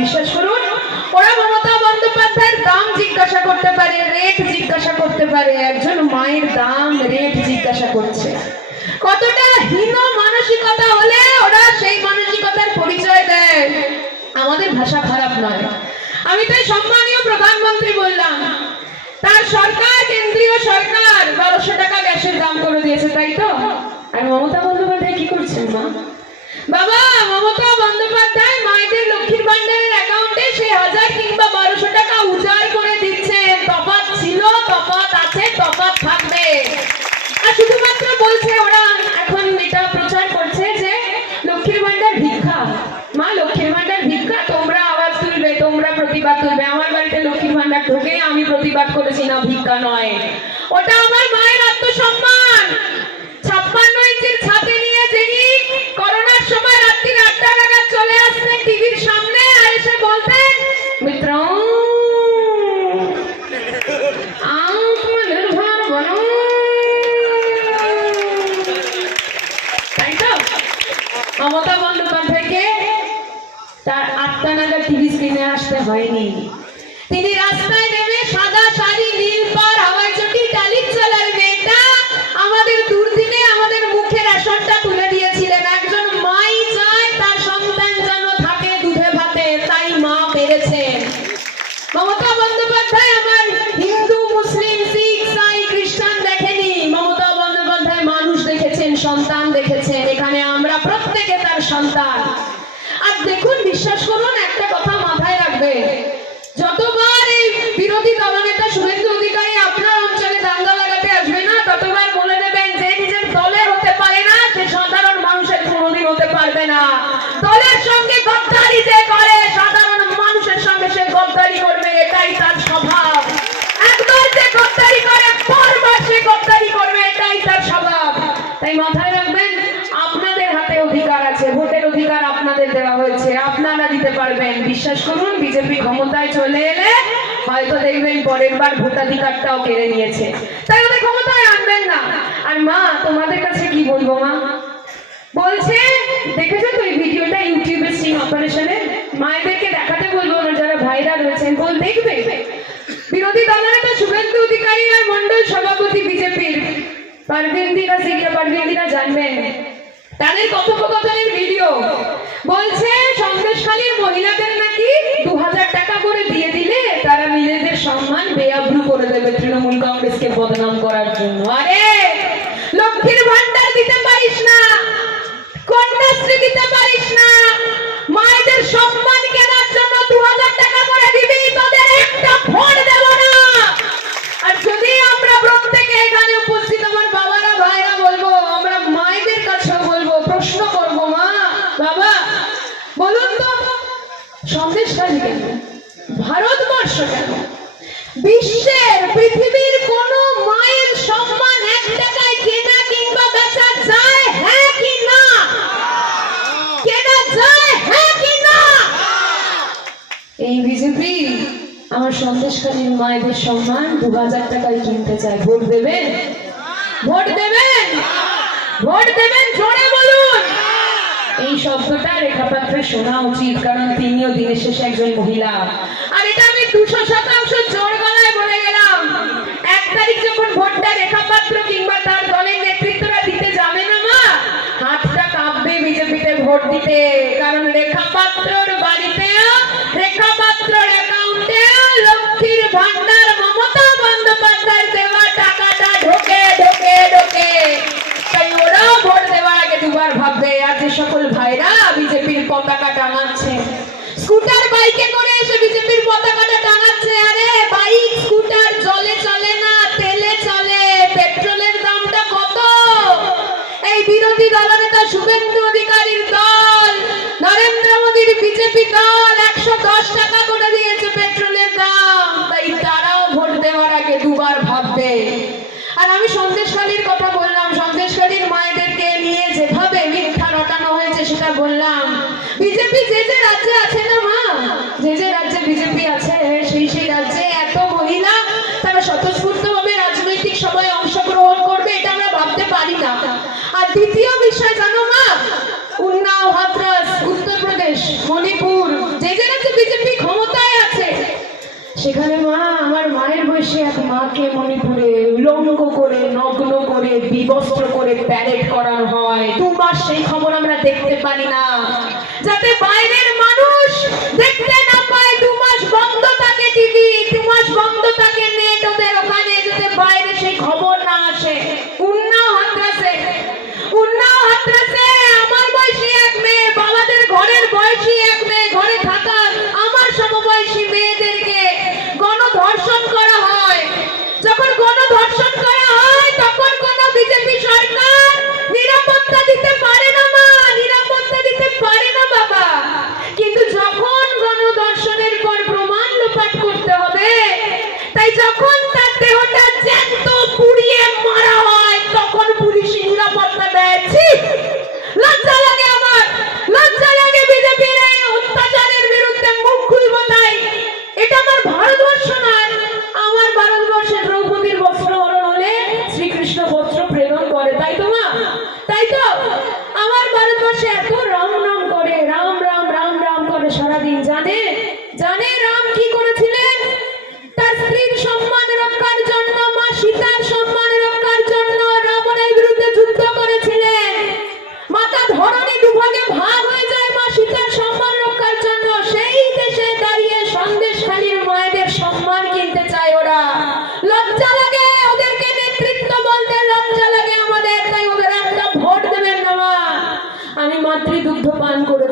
বিশ্বাস করুন, ওরা মমতা বন্দ্যোপাধ্যায়ের দাম জিজ্ঞাসা করতে পারে রেট জিজ্ঞাসা করতে পারে, একজন মায়ের দাম রেট জিজ্ঞাসা করছে। কতটা হীন মানসিকতা হলে ওরা সেই মানসিকতার পরিচয় দেয়? আমাদের ভাষা খারাপ নয়। আমি তাই সম্মানীয় প্রধানমন্ত্রী বললাম, তার সরকার, কেন্দ্রীয় সরকার বারোশো টাকা গ্যাসের দাম করে দিয়েছে, তাই তো? আর মমতা বন্দ্যোপাধ্যায় কি করছেন মা? বাবা, মমতা বন্দ্যোপাধ্যায় মায়েদের লোক ভিক্ষা তোমরা আওয়াজ তুলবে, তোমরা প্রতিবাদ তুলবে। আমার বাড়িতে লক্ষ্মীর ভান্ডার ঢোকে, আমি প্রতিবাদ করেছি না, ভিক্ষা নয়। ওটা আমার মায়ের আত্মসম্মান। তার আটটা নাগাদ টিভি স্ক্রিনে আসতে হয়নি। তিনি রাস্তায় দেওয়া হয়েছে, আপনারা দিতে পারবেন। বিশ্বাস করুন, বিজেপি ক্ষমতায় চলে এলে হয়তো দেখবেন পরের বার ভোটাধিকারটাও কেড়ে নিয়েছে। তাই ওদের ক্ষমতায় আনবেন না। আর মা, তোমাদের কাছে কি বলব মা? বলছে, দেখেছ তো এই ভিডিওটা ইউটিউবে স্টিং অপারেশনে মায়েদেরকে দেখাতে বলব না, যারা ভাইরাল হয়েছেন বল দেখবে। বিরোধী দলনেতা শুভেন্দু অধিকারী আর মন্ডল সভাপতি বিজেপির। পারবেন পারভেন্দিরা সিরিয়া পারভেন্দিরা জানবেন। তাদের কথোপকথনের ভিডিও। বাবা, বলুন তো, সন্দেশখালী কেন? ভারতবর্ষ কেন? বিশ্বের পৃথিবীর কোন মায়ের সম্মান এক টাকায় কেনা কিংবা বেচা যায় হ্যাঁ কি না? কেনা যায় হ্যাঁ কি না? এই বিজেপি আমার সন্দেশকালীন মায়েদের সম্মান দু হাজার টাকায় কিনতে চায়। ভোট দেবেন? ভোট দেবেন? ভোট দেবেন জোরে এই শব্দটা রেখাপাত্রে শোনা উচিত, কারণ তিনিও দিনের শেষে একজন মহিলা। আর এটা আমি দুশো শতাংশ জোর গলায় বলে গেলাম। এক তারিখ যখন ভোটটা রেখাপাত্র কিংবা তার দলের নেতৃত্বরা দিতে যাবে না মা, হাতটা কাঁপবে বিজেপিতে ভোট দিতে। কারণ রেখা পাত্রর দুবার যে সকল ভাইরা, বিজেপির পতাকা টাঙাচ্ছে। স্কুটার বাইকে করে এসে বিজেপির পতাকাটা টাঙাচ্ছে। আরে বাইক, স্কুটার, জলে চলে না, তেলে চলে, পেট্রোলের দামটা কত? এই বিরোধী দলনেতা শুভেন্দু অধিকারীর দল, নরেন্দ্র মোদীর বিজেপি দল বললাম বিজেপি যে যে রাজ্যে আছে না মা? তাকে মণিপুরে উলঙ্গ করে, নগ্ন করে, বিবস্ত্র করে প্যারেড করানো হয়। তোমার সেই খবর আমরা দেখতে পারি না। যাতে বাইরের মাতৃদুগ্ধ পান করে